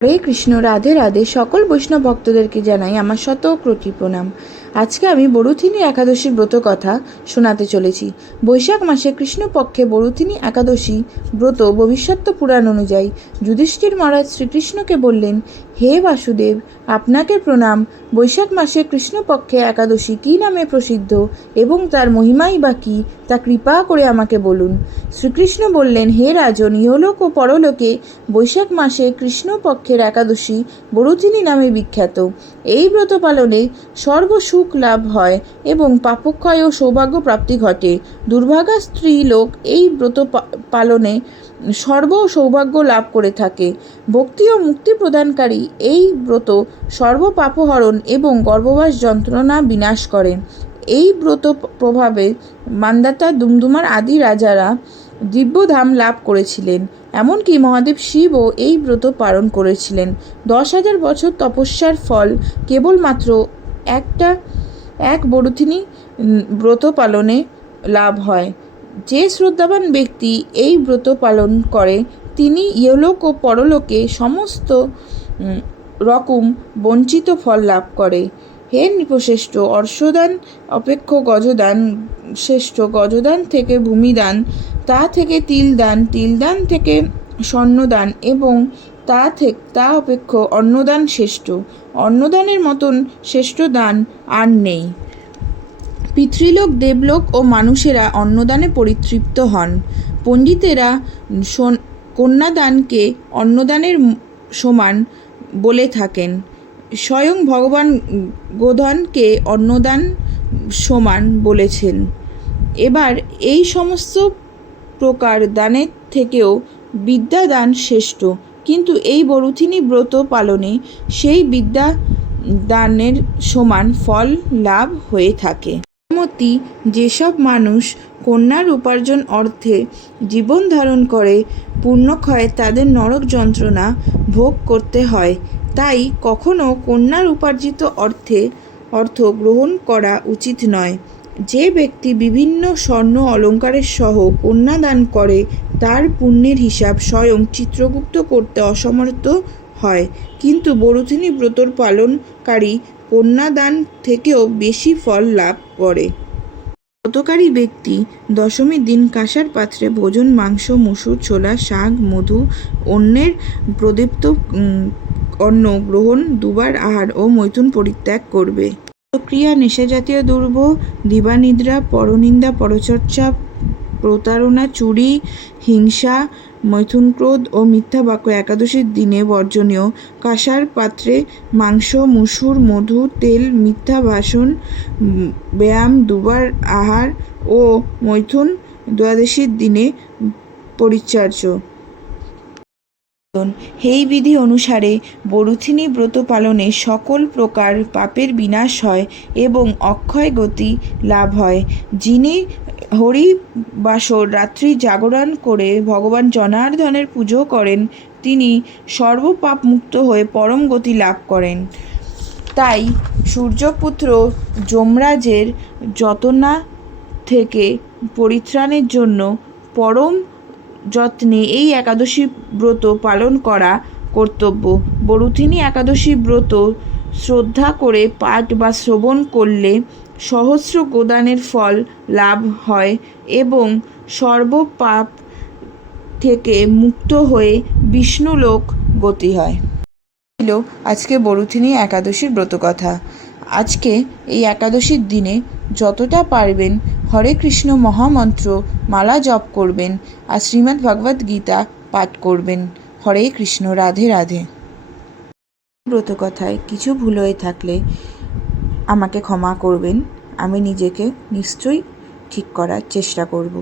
হরে কৃষ্ণ, রাধে রাধে। সকল বৈষ্ণব ভক্তদেরকে জানাই আমার শত কোটি প্রণাম। আজকে আমি বরুথিনী একাদশীর ব্রত কথা শোনাতে চলেছি। বৈশাখ মাসে কৃষ্ণপক্ষে বরুথিনী একাদশী ব্রত ভবিষ্যৎ পুরাণ অনুযায়ী যুধিষ্ঠির মহারাজ শ্রীকৃষ্ণকে বললেন, হে বাসুদেব, আপনাকে প্রণাম। বৈশাখ মাসে কৃষ্ণপক্ষে একাদশী কী নামে প্রসিদ্ধ এবং তার মহিমাই বা কী, তা কৃপা করে আমাকে বলুন। শ্রীকৃষ্ণ বললেন, হে রাজন, ইহলোক ও পরলোকে বৈশাখ মাসে কৃষ্ণপক্ষের একাদশী বরুথিনী নামে বিখ্যাত। এই ব্রত পালনে সর্বসুখ লাভ হয় এবং পাপক্ষয় ও সৌভাগ্য প্রাপ্তি ঘটে। দুর্ভাগা স্ত্রী লোক এই ব্রত পালনে সর্ব সৌভাগ্য লাভ করে থাকে। ভক্তি ও মুক্তি প্রদানকারী এই ব্রত সর্বপাপহরণ এবং গর্ভবাস যন্ত্রণা বিনাশ করে। এই ব্রত প্রভাবে মান্দাতা, দুমদুমার আদি রাজারা দিব্যধাম লাভ করেছিলেন। এমনকি মহাদেব শিবও এই ব্রত পালন করেছিলেন। 10,000 বছর তপস্যার ফল কেবলমাত্র এক বরুথিনী ব্রত পালনে লাভ হয়। যে শ্রদ্ধাবান ব্যক্তি এই ব্রত পালন করে তিনি ইহলোক ও পরলোকে সমস্ত রকম বঞ্চিত ফল লাভ করে। হে নৃপশ্রেষ্ঠ, অর্শদান অপেক্ষ গজদান শ্রেষ্ঠ। গজদান থেকে ভূমিদান, তা থেকে তিলদান, তিলদান থেকে স্বর্ণদান এবং তা অপেক্ষ অন্নদান শ্রেষ্ঠ। অন্নদানের মতন শ্রেষ্ঠ দান আর নেই। পিতৃলোক, দেবলোক ও মানুষেরা অন্নদানে পরিতৃপ্ত হন। পণ্ডিতেরা কন্যাদানকে অন্নদানের সমান বলে থাকেন। স্বয়ং ভগবান গোধনকে অন্নদান সমান বলেছেন। এবার এই সমস্ত প্রকার দানের থেকেও বিদ্যাদান শ্রেষ্ঠ, কিন্তু এই বরুথিনী ব্রত পালনে সেই বিদ্যা দানের সমান ফল লাভ হয়ে থাকে। মতি, যেসব মানুষ কন্যার উপার্জন অর্থে জীবন ধারণ করে পুণ্যক্ষয়ে তাদের নরক যন্ত্রণা ভোগ করতে হয়। তাই কখনো কন্যার উপার্জিত অর্থ গ্রহণ করা উচিত নয়। যে ব্যক্তি বিভিন্ন স্বর্ণ অলঙ্কারের সহ কন্যাদান করে তার পুণ্যের হিসাব স্বয়ং চিত্রগুপ্ত করতে অসমর্থ হয়, কিন্তু বরুথিনী ব্রতর পালনকারী কন্যাদান থেকেও বেশি ফল লাভ করে। ব্রতকারী ব্যক্তি দশমীর দিন কাঁসার পাত্রে ভোজন, মাংস, মসুর, ছোলা, শাক, মধু, অন্যের প্রদীপ্ত অন্ন গ্রহণ, দুবার আহার ও মৈথুন পরিত্যাগ করবে। ক্রিয়া, নেশাজাতীয় দ্রব্য, দিবানিদ্রা, পরনিন্দা, পরচর্চা, প্রতারণা, চুরি, হিংসা, মৈথুনক্রোধ ও মিথ্যা বাক্য একাদশীর দিনে বর্জনীয়। কাঁসার পাত্রে মাংস, মসুর, মধু, তেল, মিথ্যা ভাষণ, ব্যায়াম, দুবার আহার ও মৈথুন দ্বাদশীর দিনে পরিচার্য। এই বিধি অনুসারে বরুথিনী ব্রত পালনে সকল প্রকার পাপের বিনাশ হয় এবং অক্ষয় গতি লাভ হয়। যিনি হরিবাসর রাত্রি জাগরণ করে ভগবান জনার্দনের পুজো করেন তিনি সর্বপাপ মুক্ত হয়ে পরম গতি লাভ করেন। তাই সূর্যপুত্র যমরাজের যতনা থেকে পরিত্রাণের জন্য পরম যত্নে এই একাদশী ব্রত পালন করা কর্তব্য। বরুথিনী একাদশী ব্রত শ্রদ্ধা করে পাঠ বা শ্রবণ করলে সহস্র গোদানের ফল লাভ হয় এবং সর্বপাপ থেকে মুক্ত হয়ে বিষ্ণুলোক গতি হয়। ছিল আজকে বরুথিনী একাদশীর ব্রতকথা। আজকে এই একাদশীর দিনে যতটা পারবেন হরে কৃষ্ণ মহামন্ত্র মালা জপ করবেন আর শ্রীমদ্ ভগবদ্ গীতা পাঠ করবেন। হরে কৃষ্ণ, রাধে রাধে। ব্রতকথায় কিছু ভুল হয়ে থাকলে আমাকে ক্ষমা করবেন। আমি নিজেকে নিশ্চয়ই ঠিক করার চেষ্টা করব।